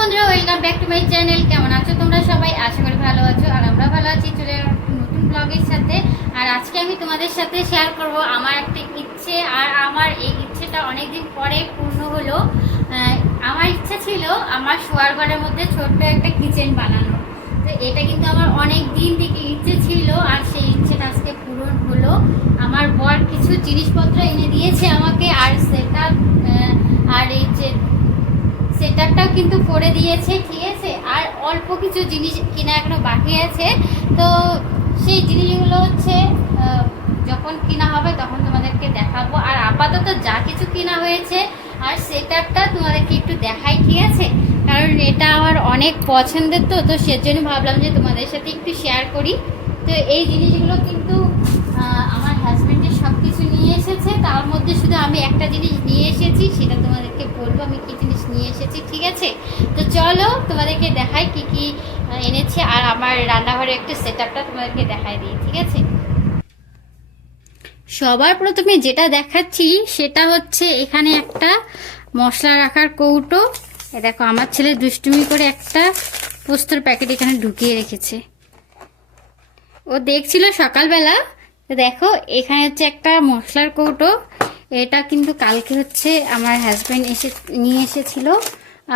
বন্ধুরা welcome back to my channel কেমন আছো তোমরা সবাই? আশা করি ভালো আছো, আর আমরা ভালো আছি। চলে নতুন ব্লগের সাথে। আর আজকে আমি তোমাদের সাথে শেয়ার করব আমার একটা ইচ্ছে, আর আমার এই ইচ্ছেটা অনেকদিন পরে পূর্ণ হলো। আমার ইচ্ছা ছিল আমার শোয়ার ঘরের মধ্যে ছোট্ট একটা কিচেন বানানো তো এটা কিন্তু আমার অনেক দিন থেকে ইচ্ছে ছিল, আর সেই ইচ্ছেটা আজকে পূরণ হলো। আমার বর কিছু জিনিসপত্র এনে দিয়েছে আমাকে, আর সেটা আর এই যে সেটারটাও কিন্তু করে দিয়েছে, ঠিক আছে? আর অল্প কিছু জিনিস কিনা এখনও বাকি আছে। তো সেই জিনিসগুলো হচ্ছে যখন কিনা হবে তখন তোমাদেরকে দেখাবো। আর আপাতত যা কিছু কিনা হয়েছে আর সেটারটা তোমাদেরকে একটু দেখাই, ঠিক আছে? কারণ এটা আমার অনেক পছন্দের তো তো সেজন্য ভাবলাম যে তোমাদের সাথে একটু শেয়ার করি। তো এই জিনিসগুলো কিন্তু আহ, আমার হাজব্যান্ডের সব কিছু নিয়ে এসেছে, তার মধ্যে শুধু আমি একটা জিনিস নিয়ে এসেছি, সেটা তোমাদেরকে বলব, আমি কি জিনিস নিয়ে এসেছি, ঠিক আছে? তো চলো, তোমাদেরকে দেখাই কি কি এনেছে, আর আমার রান্নাঘরের একটু সেট আপটা তোমাদেরকে দেখাই দিই, ঠিক আছে? সবার প্রথমে যেটা দেখাচ্ছি, সেটা হচ্ছে এখানে একটা মশলা রাখার কৌটো। দেখো, আমার ছেলে দুষ্টুমি করে একটা পোস্তর প্যাকেট এখানে ঢুকিয়ে রেখেছে। ও দেখছিল সকালবেলা তো দেখো, এখানে হচ্ছে একটা মশলার কৌটো। এটা কিন্তু কালকে হচ্ছে আমার হাজব্যান্ড এসে নিয়ে এসেছিল।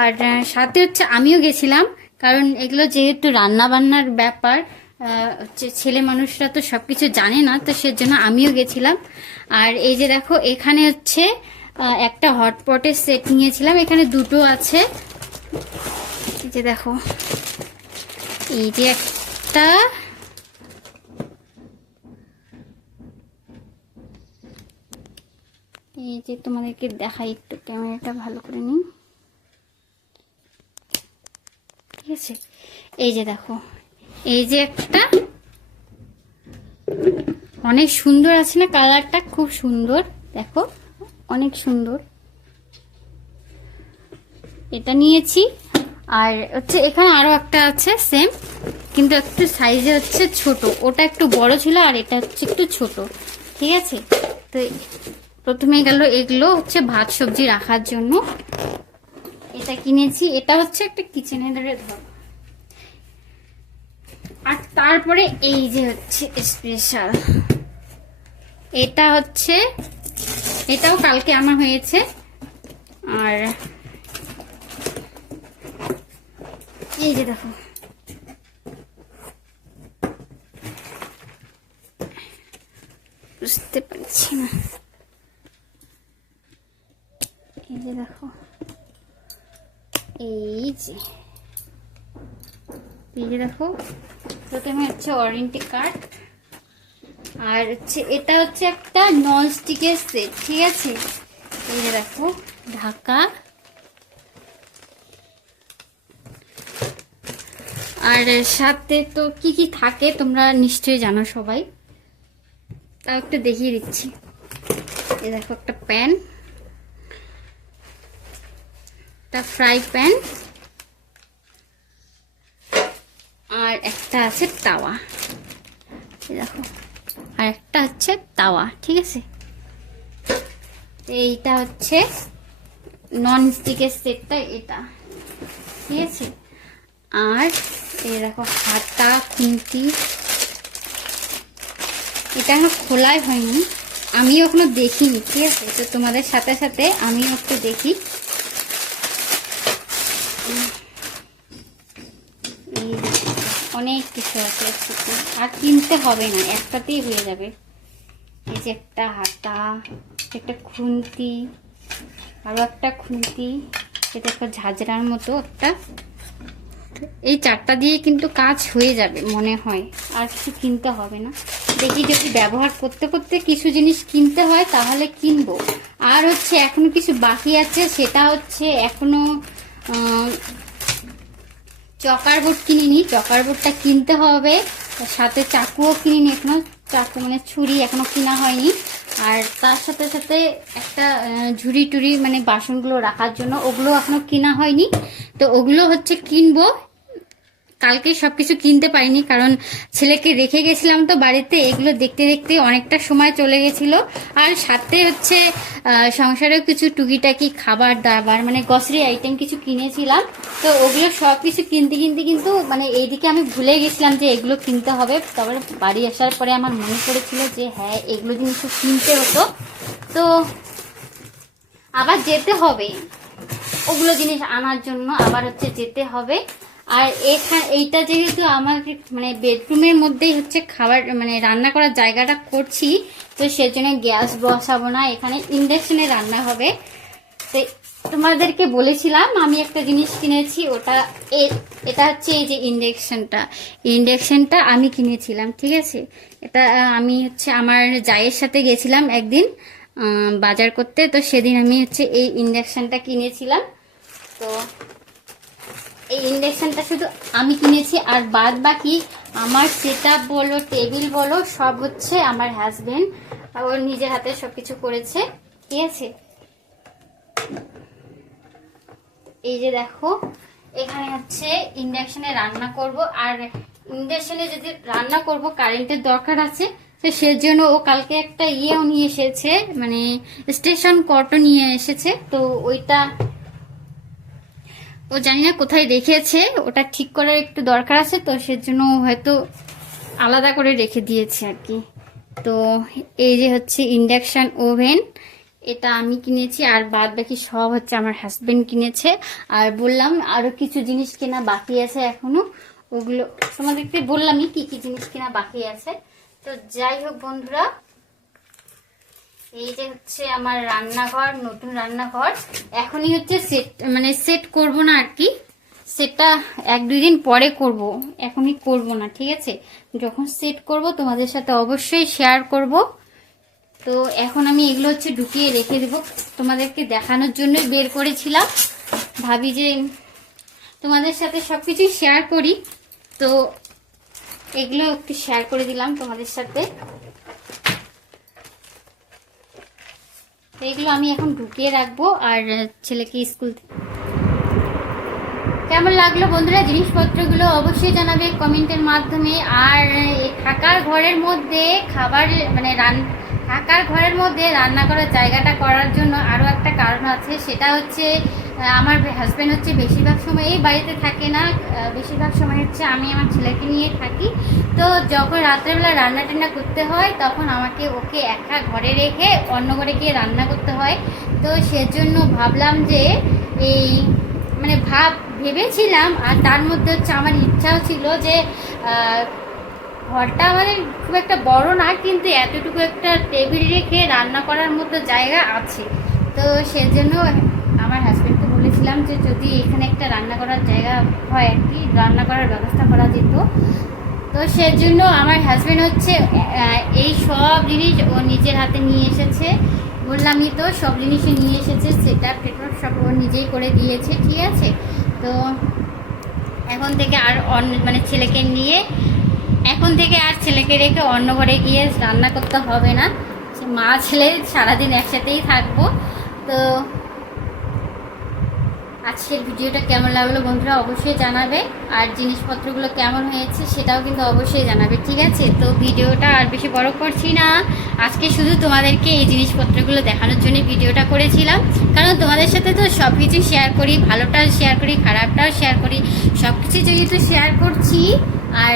আর সাথে হচ্ছে আমিও গেছিলাম, কারণ এগুলো যেহেতু রান্না বান্নার ব্যাপার হচ্ছে ছেলে মানুষরা তো সব কিছু জানে না, তো সেজন্য আমিও গেছিলাম। আর এই যে দেখো, এখানে হচ্ছে একটা হটপটের সেট নিয়েছিলাম। এখানে দুটো আছে। এই যে দেখো, এই যে একটা এই যে তোমাদেরকে দেখাই একটু, ক্যামেরাটা ভালো করে নিই। ঠিক আছে? এই যে দেখো, এই যে একটা অনেক সুন্দর আছে না কালারটা? খুব সুন্দর, দেখো, অনেক সুন্দর। এটা নিয়েছি, আর হচ্ছে এখানে আরও একটা আছে সেম কিন্তু একটু সাইজে হচ্ছে ছোট। ওটা একটু বড় ছিল আর এটা হচ্ছে একটু ছোট। ঠিক আছে? তো প্রথমে গেল এগুলো হচ্ছে ভাত সবজি রাখার জন্য। এটা কিনেছি, এটা হচ্ছে একটা কিচেনে ধরে ধর। আর তারপরে এই যে হচ্ছে স্পেশাল এটা হচ্ছে, এটাও কালকে আমার হয়েছে। আর এই যে দেখো। বুঝতে পারছি না এই যে দেখো এই যে। এই যে দেখো প্রথমে হচ্ছে ওয়ারেন্টি কার্ড আর হচ্ছে, এটা হচ্ছে একটা নন স্টিকের সেট ঠিক আছে? এই যে দেখো ঢাকা। আর সাথে তো কি কি থাকে তোমরা নিশ্চয়ই জানো সবাই। তাও একটু দেখিয়ে দিচ্ছি। এই দেখো একটা প্যান একটা ফ্রাই প্যান আর একটা আছে তাওয়া। দেখো আর একটা হচ্ছে তাওয়া ঠিক আছে? এইটা হচ্ছে নন স্টিকের সেটটা এটা ঠিক আছে? আর এই দেখো হাতা খুন্তি এটা এখনও খোলাই হয়নি। আমিও এখনও দেখিনি ঠিক আছে? তো তোমাদের সাথে সাথে আমিও একটু দেখো, অনেক কিছু আছে এর সাথে। আর কিনতে হবে না, একটাতেই হয়ে যাবে। এই যে একটা হাতা, একটা খুন্তি আরও একটা খুন্তি এটা একটা ঝাঁঝরার মতো একটা। এই চারটা দিয়ে কিন্তু কাজ হয়ে যাবে মনে হয়, আর কিছু কিনতে হবে না। দেখি যদি ব্যবহার করতে করতে কিছু জিনিস কিনতে হয় তাহলে কিনবো। আর হচ্ছে এখনও কিছু বাকি আছে, সেটা হচ্ছে এখনও চকার বোর্ড কিনিনি চকার বোর্ডটা কিনতে হবে। সাথে চাকুও কিনিনি এখনও। চাকু মানে ছুরি এখনও কিনা হয়নি। আর তার সাথে সাথে একটা ঝুড়ি টুরি মানে বাসনগুলো রাখার জন্য। ওগুলো এখনও কিনা হয়নি। তো ওগুলো হচ্ছে কিনবো। কালকে সবকিছু কিনতে পারিনি, কারণ ছেলেকে রেখে গেছিলাম তো বাড়িতে, এগুলো দেখতে দেখতে অনেকটা সময় চলে গেছিল। আর সাথে হচ্ছে সংসারেও কিছু টুকিটাকি খাবার, দাবার মানে গ্রসারি আইটেম কিছু কিনেছিলাম। তো ওগুলো সব কিছু কিনতে কিনতে কিন্তু মানে এইদিকে আমি ভুলে গেছিলাম যে এগুলো কিনতে হবে। তারপরে বাড়ি আসার পরে আমার মনে পড়েছিল যে হ্যাঁ এগুলো জিনিস কিনতে হতো। তো আবার যেতে হবে। ওগুলো জিনিস আনার জন্য আবার হচ্ছে যেতে হবে। আর এখানে এইটা যেহেতু আমার মানে বেডরুমের মধ্যেই হচ্ছে খাবার মানে রান্না করার জায়গাটা করছি, তো সেজন্য গ্যাস বসাবো না, এখানে ইন্ডাকশনে রান্না হবে। তো তোমাদেরকে বলেছিলাম, আমি একটা জিনিস কিনেছি, ওটা এটা হচ্ছে এই যে ইন্ডাকশনটা। ইন্ডাকশনটা আমি কিনেছিলাম, ঠিক আছে? এটা আমি হচ্ছে আমার জায়ের সাথে গেছিলাম একদিন বাজার করতে, তো সেদিন আমি হচ্ছে এই ইন্ডাকশনটা কিনেছিলাম। তো এই ইন্ডাকশানটা শুধু আমি কিনেছি আর বাদ বাকি আমার সেট বলো টেবিল বলো, সব হচ্ছে আমার হাজবেন্ড ওর নিজের হাতে সব কিছু করেছে, ঠিক আছে? এই যে দেখো, এখানে হচ্ছে ইন্ডাকশানে রান্না করব। আর ইন্ডাকশানে যদি রান্না করব, কারেন্টের দরকার আছে, তো সেজন্য ও কালকে একটা ইয়েও নিয়ে এসেছে মানে স্টেশন কটও নিয়ে এসেছে। তো ওইটা ও জানি না কোথায় রেখেছে, ওটা ঠিক করার একটু দরকার আছে, তো সেজন্য হয়তো আলাদা করে রেখে দিয়েছে আর কি। তো এই যে হচ্ছে ইন্ডাকশান ওভেন, এটা আমি কিনেছি আর বাদ বাকি সব হচ্ছে আমার হাজব্যান্ড কিনেছে। আর বললাম আরও কিছু জিনিস কেনা বাকি আছে এখনও, ওগুলো তোমাদেরকে বললামই কি কি জিনিস কেনা বাকি আছে। তো যাই হোক বন্ধুরা এই যে হচ্ছে আমার রান্নাঘর, নতুন রান্নাঘর। এখনই হচ্ছে সেট মানে সেট করব না আর কি। সেটটা এক দুই দিন পরে করব, এখনই করব না, ঠিক আছে? যখন সেট করব, তোমাদের সাথে অবশ্যই শেয়ার করব। তো এখন আমি এগুলো হচ্ছে ঢুকিয়ে রেখে দেবো। তোমাদেরকে দেখানোর জন্যই বের করেছিলাম। ভাবি যে তোমাদের সাথে সবকিছুই শেয়ার করি। তো এগুলো একটু শেয়ার করে দিলাম তোমাদের সাথে। এগুলো আমি এখন ঢুকিয়ে রাখব আর ছেলেকে স্কুল কেমন লাগল বন্ধুরা? জিনিসপত্রগুলো অবশ্যই জানাবে কমেন্টের মাধ্যমে। আর থাকার ঘরের মধ্যে খাবার মানে রান থাকার ঘরের মধ্যে রান্না করার জায়গাটা করার জন্য আরও একটা কারণ আছে। সেটা হচ্ছে আমার হাজব্যান্ড হচ্ছে বেশিরভাগ সময় এই বাড়িতে থাকে না বেশিরভাগ সময় হচ্ছে আমি আমার ছেলেকে নিয়ে থাকি। তো যখন রাত্রেবেলা রান্না টান্না করতে হয়, তখন আমাকে ওকে একা ঘরে রেখে অন্য ঘরে গিয়ে রান্না করতে হয়। তো সেজন্য ভাবলাম যে এই মানে ভাব ভেবেছিলাম, আর তার মধ্যে হচ্ছে আমার ইচ্ছাও ছিল যে ঘরটা আমাদের খুব একটা বড় না, কিন্তু এতটুকু একটা টেবিল রেখে রান্না করার মতো জায়গা আছে। তো সেজন্য বলেছিলাম যে যদি এখানে একটা রান্না করার জায়গা হয় আর কি, রান্না করার ব্যবস্থা করা যেত। তো সেজন্য আমার হাজব্যান্ড হচ্ছে এই সব জিনিস ও নিজের হাতে নিয়ে এসেছে। বললামই তো, সব জিনিসই নিয়ে এসেছে সেটা পেট্রোল সব ও নিজেই করে দিয়েছে, ঠিক আছে? তো এখন থেকে আর অন্য মানে ছেলেকে নিয়ে, এখন থেকে আর ছেলেকে রেখে অন্য ঘরে গিয়ে রান্না করতে হবে না। মা ছেলে সারাদিন একসাথেই থাকব। তো আজকের ভিডিওটা কেমন লাগল বন্ধুরা অবশ্যই জানাবে, আর জিনিসপত্রগুলো কেমন হয়েছে সেটাও কিন্তু অবশ্যই জানাবে, ঠিক আছে? তো ভিডিওটা আর বেশি বড় করছি না। আজকে শুধু তোমাদেরকে এই জিনিসপত্রগুলো দেখানোর জন্য ভিডিওটা করেছিলাম। কারণ তোমাদের সাথে তো সব কিছু শেয়ার করি, ভালোটাও শেয়ার করি, খারাপটাও শেয়ার করি সব কিছু যেহেতু শেয়ার করছি, আর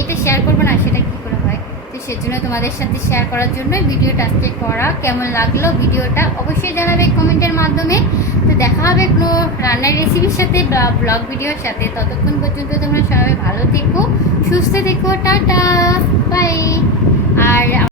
এটা শেয়ার না সেটা কী করে হয় তো সেজন্য তোমাদের সাথে শেয়ার করার জন্য ভিডিওটা আজকে করা। কেমন লাগল ভিডিওটা অবশ্যই জানাবে কমেন্টের মাধ্যমে। তো দেখা হবে কোনো রান্নার রেসিপির সাথে বা ব্লগ ভিডিওর সাথে। ততক্ষণ পর্যন্ত তোমরা সবাই ভালো থেকো, সুস্থ থেকো, টাটা বাই আর